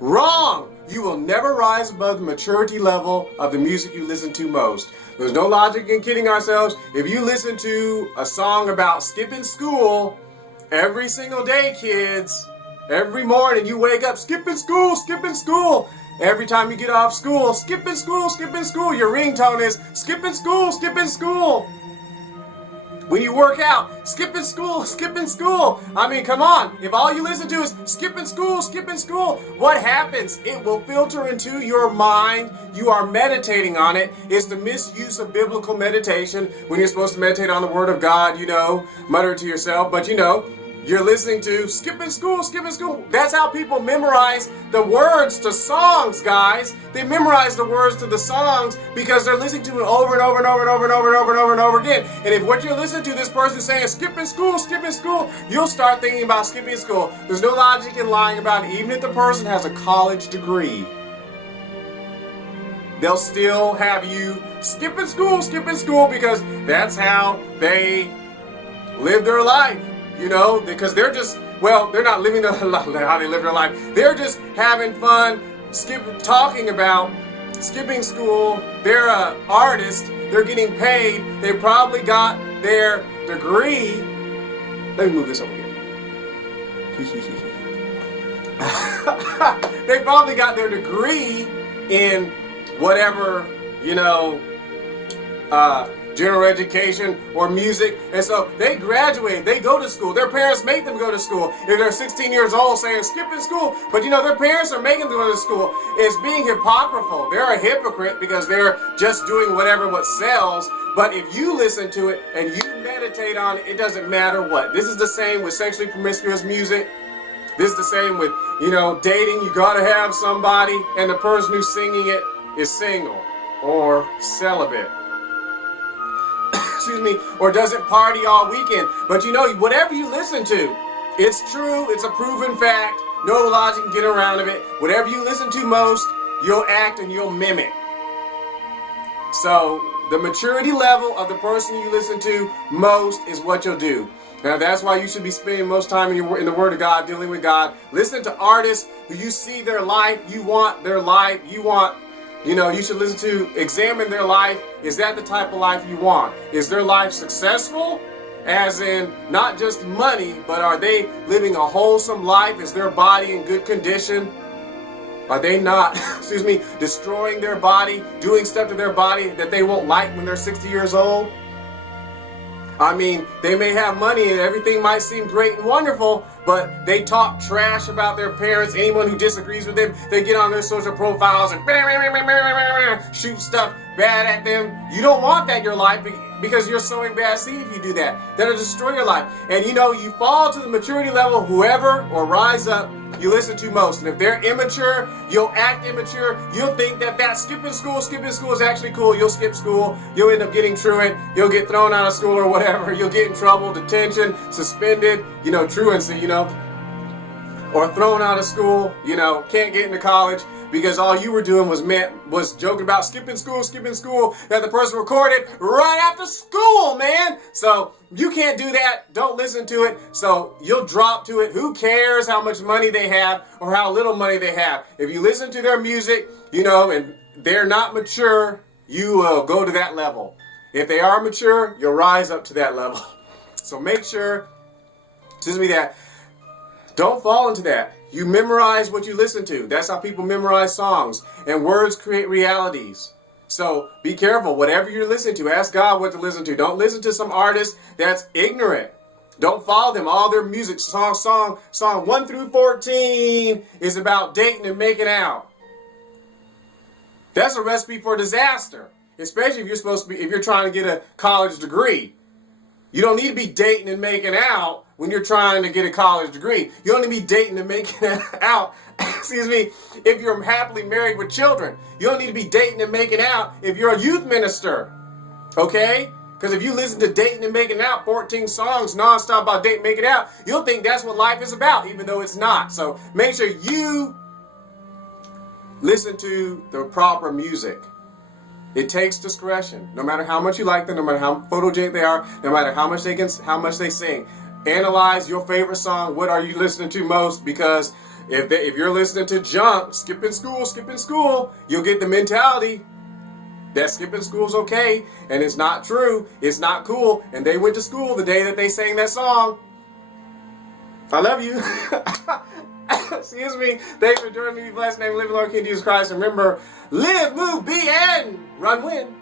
Wrong! You will never rise above the maturity level of the music you listen to most. There's no logic in kidding ourselves. If you listen to a song about skipping school every single day, kids, every morning you wake up, skipping school, skipping school. Every time you get off school, skipping school, skipping school. Your ringtone is skipping school, skipping school. When you work out, skipping school, skipping school. I mean, come on. If all you listen to is skipping school, what happens? It will filter into your mind. You are meditating on it. It's the misuse of biblical meditation when you're supposed to meditate on the Word of God, mutter it to yourself. But you're listening to skipping school, skipping school. That's how people memorize the words to songs, guys. They memorize the words to the songs because they're listening to it over and over and over and over and over and over and over and over again. And if what you're listening to, this person saying skipping school, you'll start thinking about skipping school. There's no logic in lying about it. Even if the person has a college degree, they'll still have you skipping school because that's how they live their life. Because they're just, they're not living how they live their life. They're just having fun, talking about skipping school. They're an artist. They're getting paid. They probably got their degree. Let me move this over here. They probably got their degree in whatever, general education or music, and so they graduate, they go to school, their parents make them go to school. If they're 16 years old saying skipping school, but their parents are making them go to school, it's being hypocritical. They're a hypocrite because they're just doing what sells. But if you listen to it and you meditate on it, it doesn't matter what. This is the same with sexually promiscuous music. This is the same with, dating. You gotta have somebody and the person who's singing it is single or celibate. Or doesn't party all weekend. But whatever you listen to, it's true, it's a proven fact, no logic can get around of it. Whatever you listen to most, you'll act and you'll mimic. So, the maturity level of the person you listen to most is what you'll do. Now, that's why you should be spending most time in the Word of God, dealing with God. Listen to artists who you see their life, you want their life, you should listen to, examine their life. Is that the type of life you want? Is their life successful? As in, not just money, but are they living a wholesome life? Is their body in good condition? Are they not, destroying their body, doing stuff to their body that they won't like when they're 60 years old? I mean, they may have money and everything might seem great and wonderful, but they talk trash about their parents. Anyone who disagrees with them, they get on their social profiles and shoot stuff bad at them. You don't want that in your life because you're sowing bad seed if you do that. That'll destroy your life. And you fall to the maturity level, whoever or rise up, you listen to most. And if they're immature, you'll act immature. You'll think that skipping school is actually cool. You'll skip school. You'll end up getting truant. You'll get thrown out of school or whatever. You'll get in trouble, detention, suspended, truancy, or thrown out of school, can't get into college because all you were doing was joking about skipping school that the person recorded right after school, man. So you can't do that. Don't listen to it. So you'll drop to it. Who cares how much money they have or how little money they have? If you listen to their music, and they're not mature, you will go to that level. If they are mature, you'll rise up to that level. So make sure, that don't fall into that. You memorize what you listen to. That's how people memorize songs. And words create realities. So be careful. Whatever you're listening to, ask God what to listen to. Don't listen to some artist that's ignorant. Don't follow them. All their music, song 1 through 14 is about dating and making out. That's a recipe for disaster. Especially if you're trying to get a college degree. You don't need to be dating and making out when you're trying to get a college degree. You don't need to be dating and making out, if you're happily married with children. You don't need to be dating and making out if you're a youth minister. Okay? Because if you listen to dating and making out, 14 songs nonstop about dating and making out, you'll think that's what life is about, even though it's not. So make sure you listen to the proper music. It takes discretion. No matter how much you like them, no matter how photogenic they are, no matter how much they sing. Analyze your favorite song. What are you listening to most? Because If you're listening to junk, skipping school, you'll get the mentality that skipping school's okay, and it's not true, it's not cool, and they went to school the day that they sang that song. I love you. Excuse me. Thanks for joining me. Blessed name, live, Lord, King Jesus Christ. Remember, live, move, be, and run, win.